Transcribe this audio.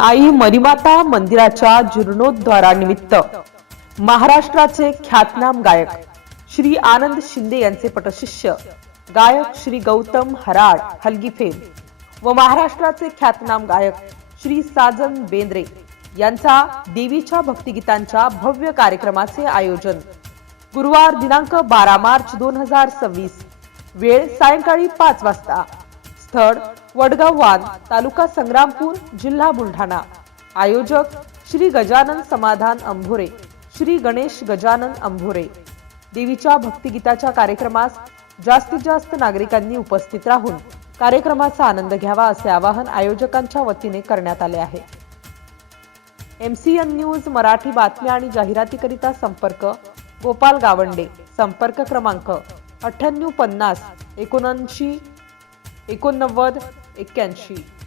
आई मरीमाता मंदिराच्या जीर्णोद्धारानिमित्त महाराष्ट्राचे ख्यातनाम गायक श्री आनंद शिंदे यांचे पटशिष्य गायक श्री गौतम हराड हलगीफेम व महाराष्ट्राचे ख्यातनाम गायक श्री साजन बेंद्रे यांचा देवीच्या भक्तिगीतांच्या भव्य कार्यक्रमाचे आयोजन गुरुवार दिनांक 12 मार्च 2026 वेळ सायंकाळी 5 वाजता स्थळ वडगाव वान तालुका संग्रामपूर जिल्हा बुलढाणा आयोजक श्री गजानन समाधान अंभोरे श्री गणेश गजानन अंभोरे देवीच्या भक्तिगीताच्या कार्यक्रमास जास्तीत जास्त नागरिकांनी उपस्थित राहून कार्यक्रमाचा आनंद घ्यावा असे आवाहन आयोजकांच्या वतीने करण्यात आले आहे। MCN न्यूज मराठी बातम्या आणि जाहिरातीकरिता संपर्क गोपाल गावंडे संपर्क क्रमांक 9850 79 89 81।